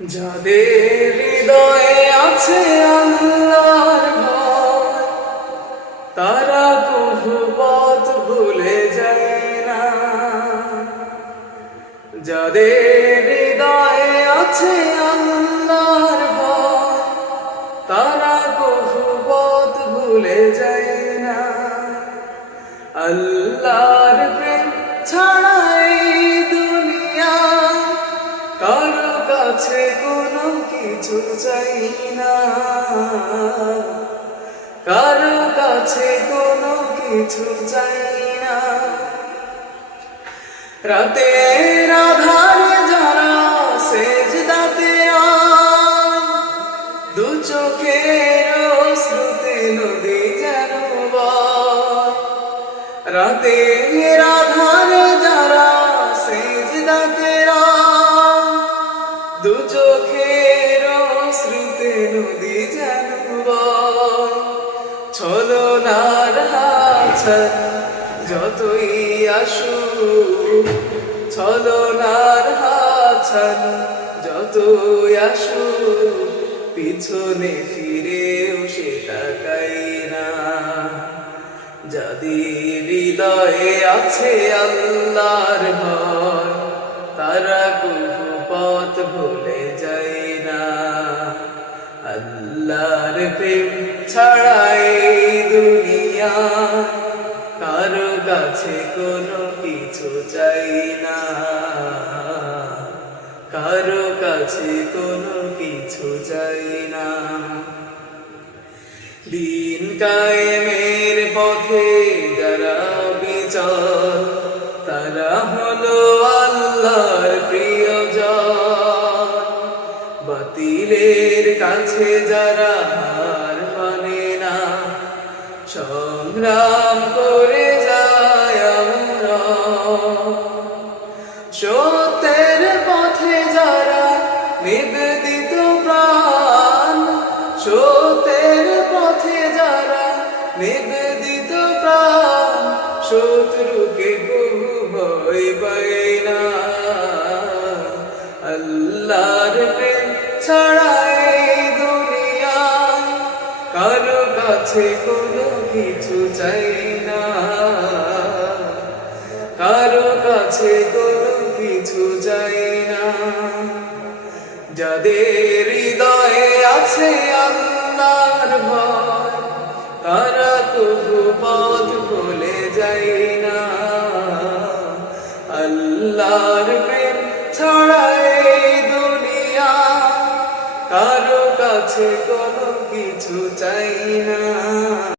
যাদের হৃদয়ে আছে আল্লাহর ভয়, তারা পথ ভুলে যায় না। যাদের হৃদয়ে আছে আল্লাহর ভয়, তারা পথ ভুলে যায় না। আল্লাহর কাছে কোনো কিছু চাই না। কারও কাছে কোনো কিছু চাই না। রাতে রাধারে যারা সেজদাতে আয়, দু চোখের শ্রুতি নদী যেন। রাতে রাধারে যারা সেজদাতে আয়, দু চোখের শ্রুতি নদী যেন বয়। ছলনার হাছান যতই আসু ছলনার হাছান যতই আসু পিছনে ফিরেও সে তাকাই না যাদের হৃদয়ে আছে আল্লাহর ভয় আল্লাহর প্রেম ছাড়াই দুনিয়া। কারও কাছে কোনো কিছু চাই না। কারও কাছে কোনো কিছু চাই না। দিন কায়েমের পথে যারা বিচার কাছে যারা হার মানে না, সংগ্রাম করে যায় আমরা। সত্যের পথে যারা নিবেদিত প্রাণ, সত্যের পথে যারা নিবেদিত প্রাণ, শত্রুকে বহু ভয় পায় না। আল্লাহর ছাড়া কাছে কোনো কিছু চাই না। কারও কাছে কোনো কিছু চাই না। যাদের হৃদয়ে আছে আল্লাহর ভয়, তারা কবু পথ ভুলে যায় না। আল্লাহর কাছে কোনো কিছু চাই না।